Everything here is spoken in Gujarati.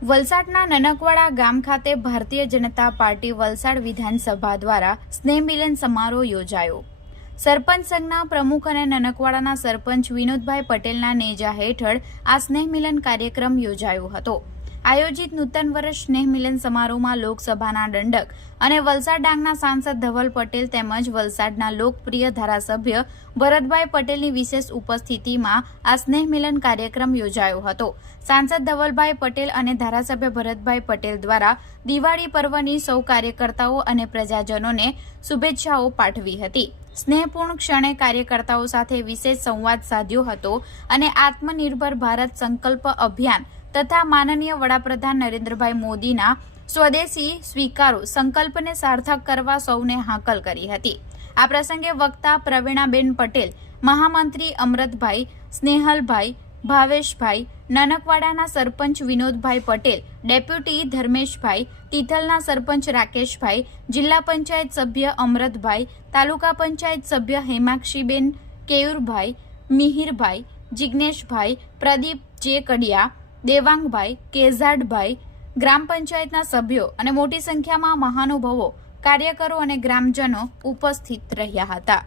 વલસાડના નનકવાડા ગામ ખાતે ભારતીય જનતા પાર્ટી વલસાડ વિધાનસભા દ્વારા સ્નેહ મિલન સમારોહ યોજાયો। સરપંચ સંઘના પ્રમુખ અને નનકવાડાના સરપંચ વિનોદભાઈ પટેલના નેજા હેઠળ આ સ્નેહ મિલન કાર્યક્રમ યોજાયો હતો। આયોજિત નૂતન વર્ષ સ્નેહ મિલન સમારોહમાં લોકસભાના દંડક અને વલસાડ ડાંગના સાંસદ ધવલ પટેલ તેમજ વલસાડના લોકપ્રિય ધારાસભ્ય ભરતભાઈ પટેલની વિશેષ ઉપસ્થિતિમાં આ સ્નેહ મિલન કાર્યક્રમ યોજાયો હતો। સાંસદ ધવલભાઈ પટેલ અને ધારાસભ્ય ભરતભાઈ પટેલ દ્વારા દિવાળી પર્વની સૌ કાર્યકર્તાઓ અને પ્રજાજનોને શુભેચ્છાઓ પાઠવી હતી। સ્નેહપૂર્ણ ક્ષણે કાર્યકર્તાઓ સાથે વિશેષ સંવાદ સાધ્યો હતો અને આત્મનિર્ભર ભારત સંકલ્પ અભિયાન તથા માનનીય વડાપ્રધાન નરેન્દ્રભાઈ મોદીના સ્વદેશી સ્વીકારો સંકલ્પને સાર્થક કરવા સૌને હાકલ કરી હતી। આ પ્રસંગે વક્તા પ્રવીણાબેન પટેલ, મહામંત્રી અમૃતભાઈ, સ્નેહલભાઈ, ભાવેશભાઈ, નનકવાડાના સરપંચ વિનોદભાઈ પટેલ, ડેપ્યુટી ધર્મેશભાઈ, તિથલના સરપંચ રાકેશભાઈ, જિલ્લા પંચાયત સભ્ય અમૃતભાઈ, તાલુકા પંચાયત સભ્ય હેમાક્ષીબેન, કેયુરભાઈ, મિહિરભાઈ, જિગ્નેશભાઈ, પ્રદીપ જે કડિયા, દેવાંગભાઈ, કેઝાડભાઈ, ગ્રામ પંચાયતના સભ્યો અને મોટી સંખ્યામાં મહાનુભાવો, કાર્યકરો અને ગ્રામજનો ઉપસ્થિત રહ્યા હતા।